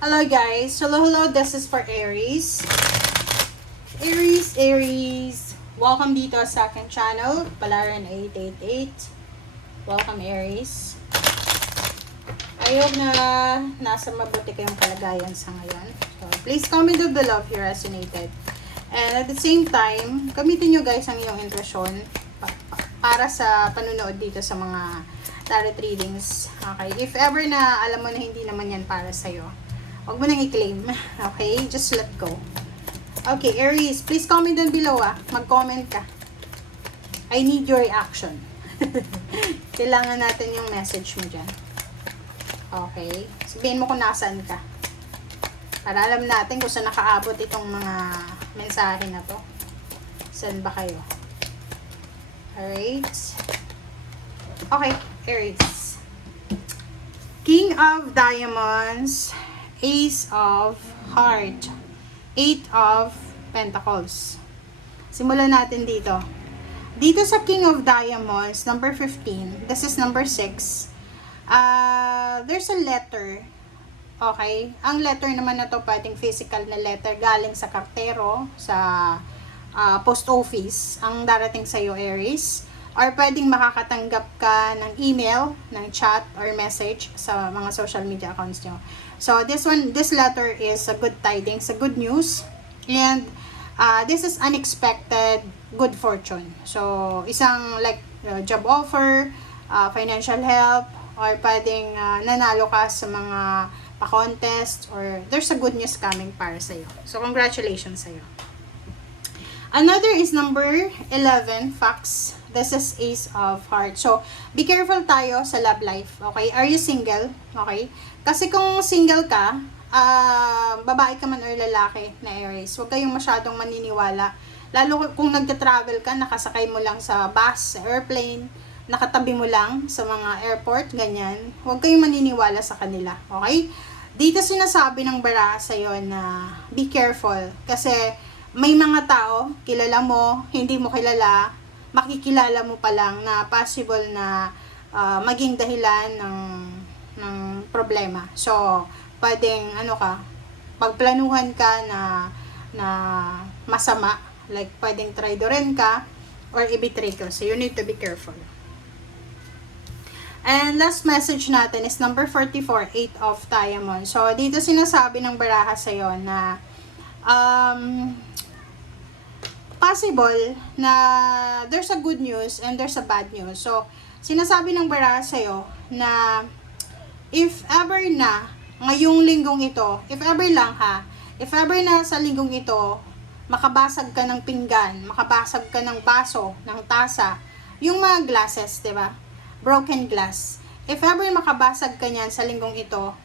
Hello guys, hello, this is for Aries. Aries, welcome dito sa aking channel, Palaran 888. Welcome Aries. I hope na nasa mabuti kayong kalagayan sa ngayon. So, please comment down below if you resonated. And at the same time, gamitin nyo guys ang iyong intuition para sa panunood dito sa mga tarot readings. Okay, if ever na alam mo na hindi naman yan para sa'yo, huwag mo nang i-claim. Okay? Just let go. Okay, Aries, please comment down below Mag-comment ka. I need your reaction. Kailangan natin yung message mo dyan. Okay? Sabihin mo kung nasaan ka. Para alam natin kung saan nakaabot itong mga mensahe na to. Saan ba kayo? Alright. Okay, Aries. King of Diamonds, Ace of Heart, Eight of Pentacles. Simulan natin dito. Dito sa King of Diamonds, number 15, this is number 6. There's a letter. Okay? Ang letter naman na to, pwedeng physical na letter galing sa kartero, sa post office, ang darating sa iyo, Aries. Or pwedeng makakatanggap ka ng email, ng chat, or message sa mga social media accounts nyo. So, this letter is a good tidings, a good news. And, this is unexpected good fortune. So, isang like job offer, financial help, or pwedeng nanalo ka sa mga pa-contest, or there's a good news coming para sa'yo. So, congratulations sa'yo. Another is number 11, Fox. This is Ace of Hearts. So, be careful tayo sa love life. Okay? Are you single? Okay? Kasi kung single ka, babae ka man or lalaki na Aries, huwag kayong masyadong maniniwala. Lalo kung nagta-travel ka, nakasakay mo lang sa bus, sa airplane, nakatabi mo lang sa mga airport, ganyan. Huwag kayong maniniwala sa kanila. Okay? Dito sinasabi ng baraha sa'yo na be careful. Kasi may mga tao, kilala mo, hindi mo kilala, makikilala mo pa lang na possible na maging dahilan ng problema. So, pwedeng pagplanuhan ka na masama, like pwedeng traidorin ka or i-betray ka. So, you need to be careful. And last message natin is number 44, Eight of Diamonds. So, dito sinasabi ng baraha sa'yo na possible na there's a good news and there's a bad news. So, sinasabi ng baraha sa'yo na if ever na ngayong linggong ito, if ever na sa linggong ito, makabasag ka ng pinggan, makabasag ka ng baso, ng tasa, yung mga glasses, diba? Broken glass. If ever makabasag ka niyan sa linggong ito,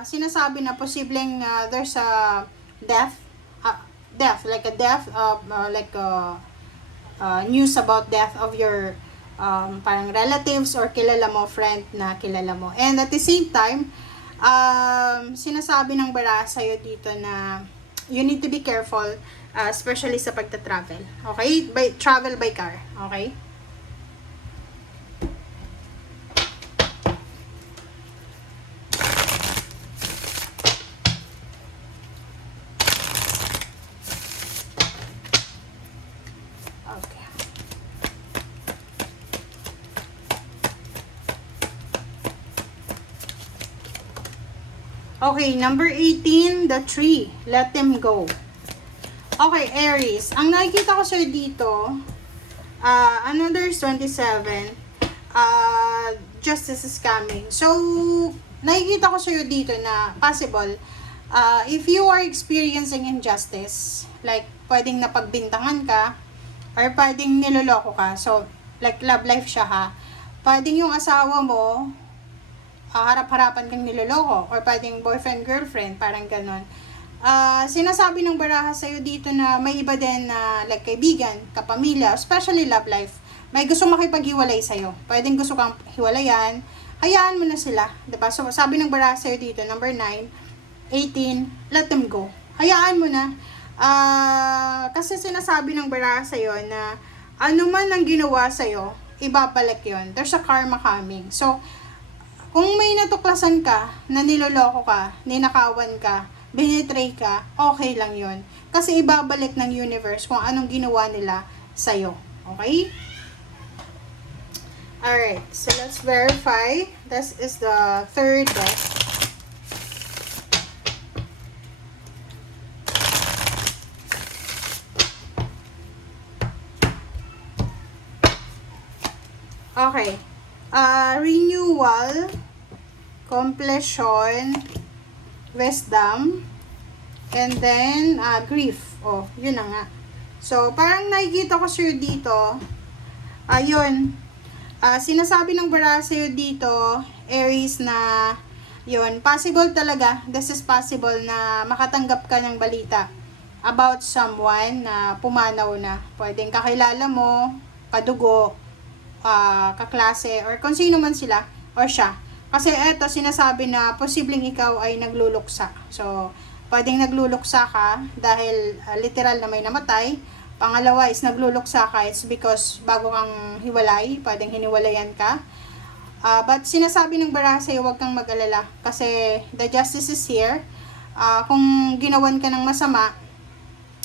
sinasabi na posibleng there's a death, news about death of your parang relatives or kilala mo, friend na kilala mo. And at the same time, sinasabi ng baraha sa'yo dito na you need to be careful, especially sa pagta-travel. Okay? Travel by car. Okay? Okay, number 18, the tree. Let them go. Okay, Aries. Ang nakikita ko sa'yo dito, another 27, justice is coming. So, nakikita ko sa'yo dito na possible, if you are experiencing injustice, like, pwedeng napagbintangan ka, or pwedeng niloloko ka. So, like, love life siya Pwedeng yung asawa mo, harap-harapan kang niloloko, or pwedeng boyfriend, girlfriend, parang ganon. Sinasabi ng baraha sa'yo dito na may iba din na like kaibigan, kapamilya, especially love life, may gusto makipaghiwalay sa'yo. Pwedeng gusto kang hiwalayan, hayaan mo na sila. Diba? So, sabi ng baraha sa'yo dito, number 9, 18, let them go. Hayaan mo na. Kasi sinasabi ng baraha sa'yo na ano man ang ginawa sa'yo, ibabalik yon. There's a karma coming. So, Kung may natuklasan ka, na niloloko ka, ninakawan ka, binitray ka, okay lang yon. Kasi ibabalik ng universe kung anong ginawa nila sa'yo. Okay? Alright, so let's verify. This is the third deck. Okay. Renewal, completion, wisdom, and then grief. Oh, yun na nga. So, parang nakikita ko sa'yo dito, ayun, sinasabi ng bara sa'yo dito, Aries, na yun, possible talaga, this is possible na makatanggap ka ng balita about someone na pumanaw na. Pwedeng kakilala mo, kadugo, kaklase, or kung sino man sila, or siya. Kasi eto, sinasabi na posibleng ikaw ay nagluluksa. So, pwedeng nagluluksa ka dahil literal na may namatay. Pangalawa is nagluluksa ka, it's because bago kang hiwalay, pwedeng hiniwalayan ka. But sinasabi ng baraha sa'yo, huwag kang mag-alala. Kasi the justice is here. Kung ginawan ka ng masama,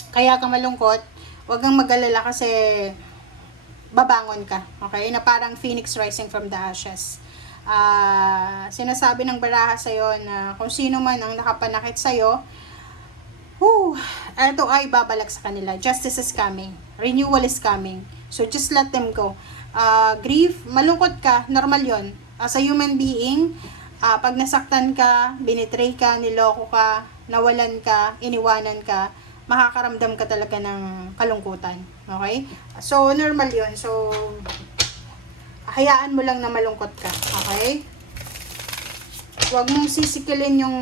kaya ka malungkot, huwag kang mag-alala kasi babangon ka. Okay? Na parang phoenix rising from the ashes. Sinasabi ng baraha sa'yo na kung sino man ang nakapanakit sa'yo, eto ay babalak sa kanila. Justice is coming. Renewal is coming. So, just let them go. Grief, malungkot ka, normal yon. As a human being, pag nasaktan ka, binitray ka, niloko ka, nawalan ka, iniwanan ka, makakaramdam ka talaga ng kalungkutan. Okay? So, normal yon. So, hayaan mo lang na malungkot ka. Okay? Huwag mong sisikilin yung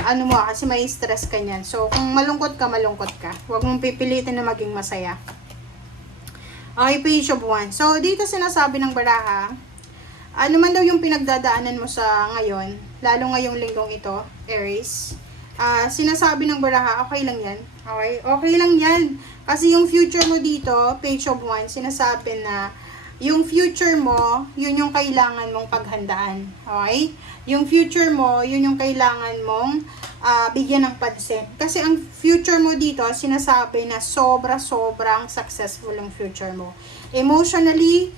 ano mo, kasi may stress ka niyan. So, kung malungkot ka, malungkot ka. Huwag mong pipilitin na maging masaya. Okay, Page of Wands. So, dito sinasabi ng baraha, ano man daw yung pinagdadaanan mo sa ngayon, lalo ngayong linggong ito, Aries, sinasabi ng baraha, okay lang yan. Okay? Okay lang yan. Kasi yung future mo dito, Page of Wands, sinasabi na yung future mo, yun yung kailangan mong paghandaan. Okay? Yung future mo, yun yung kailangan mong bigyan ng pansin. Kasi ang future mo dito, sinasabi na sobra-sobrang successful ang future mo. Emotionally,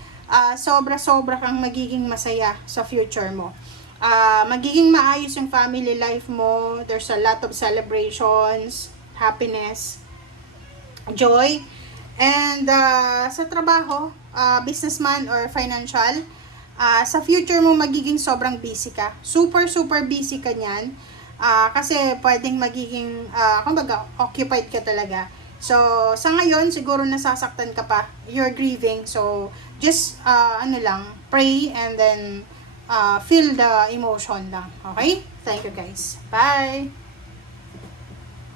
sobra-sobra kang magiging masaya sa future mo. Magiging maayos yung family life mo. There's a lot of celebrations, happiness, joy. And sa trabaho, businessman or financial, sa future mo magiging sobrang busy ka. Super busy ka niyan. Kasi pwedeng magiging, kumbaga, occupied ka talaga. So, sa ngayon, siguro nasasaktan ka pa. You're grieving. So, just, pray and then feel the emotion lang. Okay? Thank you guys. Bye!